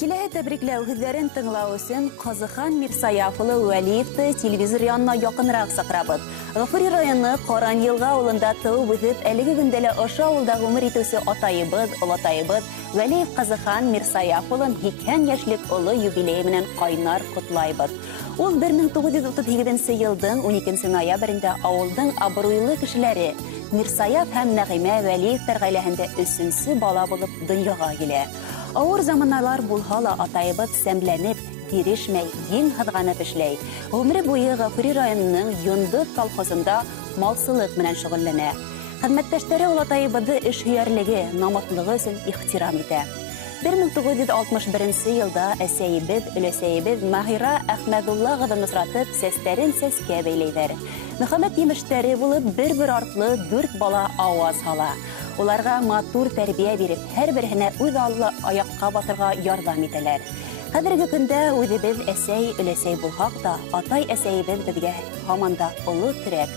Киләһе тәбрикләү һүҙләрен тыңлау өсөн Ҡазыхан Мирсаяф Вәлиевте телевизор янына яҡыныраҡ саҡырабыҙ. Ғафури районы Ҡаранйылға ауылында тыуып үҫеп, әлеге көндә лә ошо ауылда ғүмер итеүсе атайыбыҙ, олатайыбыҙ Вәлиев Ҡазыхан Мирсаяф 80 йәшлек оло юбилей менән ҡайнар ҡотлайбыҙ. Ул 1938 йылдың 12 ноябрендә ауылдың абруйлы кешеләре Мирсаяф һәм Нәғимә Вәлиевтәр ғаиләһендә 3-нче бала булып донъяға килә. Ауыр заманалар булһа ла атайыбыҙ сәмләнеп, бирешмәй, ең һыҙғанып эшләй. Ғүмере буйы Ғафури районының Йондоҙ колхозында малсылыҡ менән шөғөлләнә. Хеҙмәттәштәре олатайыбыҙҙы эш һөйәрлеге, намыҫлығы өсөн ихтирам итә. 1961 йылда әсәйебеҙ, өләсәйебеҙ Маһира Әхмәҙуллағыҙын осратып, сәстәрен сәскә бәйләйҙәр. Мөхәммәт емештәре булып, бер-бер артлы 4 бала ауаз һала. Уларға матур тәрбиә биреп, һәр береһенә үҙ аллы аяҡҡа батырға ярҙам итәләр. Хәҙерге көндә үҙебеҙ әсәй, өләсәй булһаҡ та, атай әсәйебеҙ беҙгә һаман да оло терәк.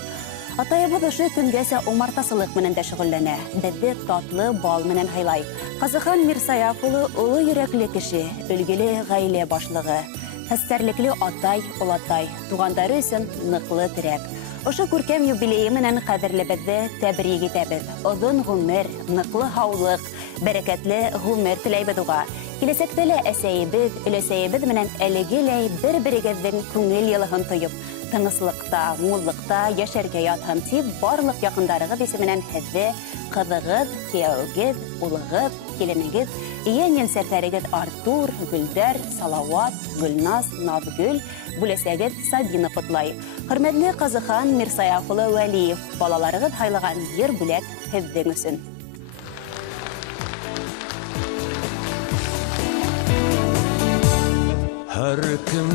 Атайыбыҙ ошо көнгәсә умартасылыҡ менән дә шөғөлләнә. Беҙҙе татлы бал менән һыйлай. Ҡазыхан Мирсаяф оло йөрәкле кеше, өлгөлө ғаилә башлығы. Хәстәрлекле атай, олатай, туғандары өсөн ныҡлы терәк. Ошо күркәм юбилейы менән ҡәҙерлебеҙҙе тәбрик итәбеҙ. Оҙон ғүмер, ныҡлы һаулыҡ, бәрәкәтле ғүмер теләйбеҙ уға. Киләсәктә лә әсәйебеҙ, өләсәйебеҙ менән әлегеләй бер-берегеҙҙең күңел йылыһын тойоп, тыныслыҡта, муллыҡта йәшәргә ятһын тип, барлыҡ яҡындарығыҙ исеменән һеҙҙе, ҡыҙығыҙ, кейәүегеҙ, улығыҙ, киленегеҙ, ейән-ейәнсәрҙәрегеҙ Артур, Гөлдәр, Салауат, Гөлназ, Наҙгөл, бүләсәгеҙ Сабина ҡотлай. Хөрмәтле Ҡазыхан Мирсаяф Вәлиев, балаларығыҙ һайлаған йыр бүләк һеҙҙең өсөн. Һәр кем